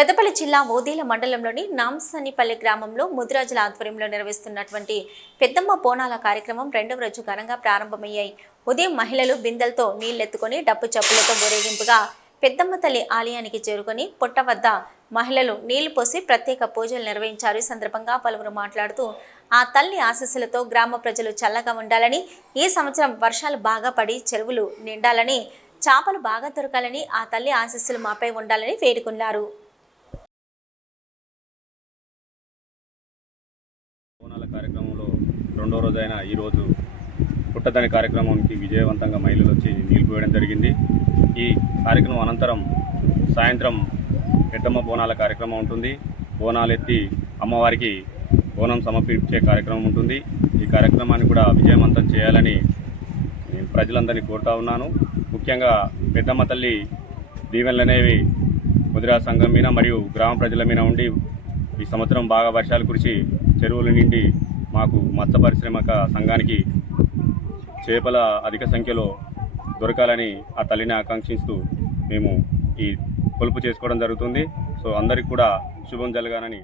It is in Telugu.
పెద్దపల్లి జిల్లా ఓదీల మండలంలోని నాంసనిపల్లి గ్రామంలో ముదిరాజుల ఆధ్వర్యంలో నిర్వహిస్తున్నటువంటి పెద్దమ్మ బోనాల కార్యక్రమం రెండవ రోజు ఘనంగా ప్రారంభమయ్యాయి. ఉదయం మహిళలు బిందెలతో నీళ్లెత్తుకొని డప్పు చప్పులతో ఊరేగింపుగా పెద్దమ్మ తల్లి ఆలయానికి చేరుకొని పుట్ట వద్ద మహిళలు నీళ్లు పోసి ప్రత్యేక పూజలు నిర్వహించారు. ఈ సందర్భంగా పలువురు మాట్లాడుతూ ఆ తల్లి ఆశీస్సులతో గ్రామ ప్రజలు చల్లగా ఉండాలని, ఈ సంవత్సరం వర్షాలు బాగా పడి చెరువులు నిండాలని, చేపలు బాగా దొరకాలని, ఆ తల్లి ఆశీస్సులు మాపై ఉండాలని వేడుకున్నారు. బోనాల కార్యక్రమంలో రెండో రోజైన ఈరోజు పుట్టదని కార్యక్రమానికి విజయవంతంగా మహిళలు వచ్చి నీళ్లు పోయడం జరిగింది. ఈ కార్యక్రమం అనంతరం సాయంత్రం పెద్దమ్మ బోనాల కార్యక్రమం ఉంటుంది. బోనాలు ఎత్తి అమ్మవారికి బోనం సమర్పించే కార్యక్రమం ఉంటుంది. ఈ కార్యక్రమాన్ని కూడా విజయవంతం చేయాలని నేను ప్రజలందరినీ కోరుతా ఉన్నాను. ముఖ్యంగా పెద్దమ్మ తల్లి దీవెనలు అనేవి ముదిరాజ్ సంఘం మీద మరియు గ్రామ ప్రజల మీద ఉండి ఈ సంవత్సరం బాగా వర్షాలు కురిసి చెరువుల నిండి మాకు మత్స్య పరిశ్రమక సంఘానికి చేపల అధిక సంఖ్యలో దొరకాలని ఆ తల్లిని ఆకాంక్షిస్తూ మేము ఈ కొలుపు చేసుకోవడం జరుగుతుంది. సో అందరికీ కూడా శుభం జరగాలని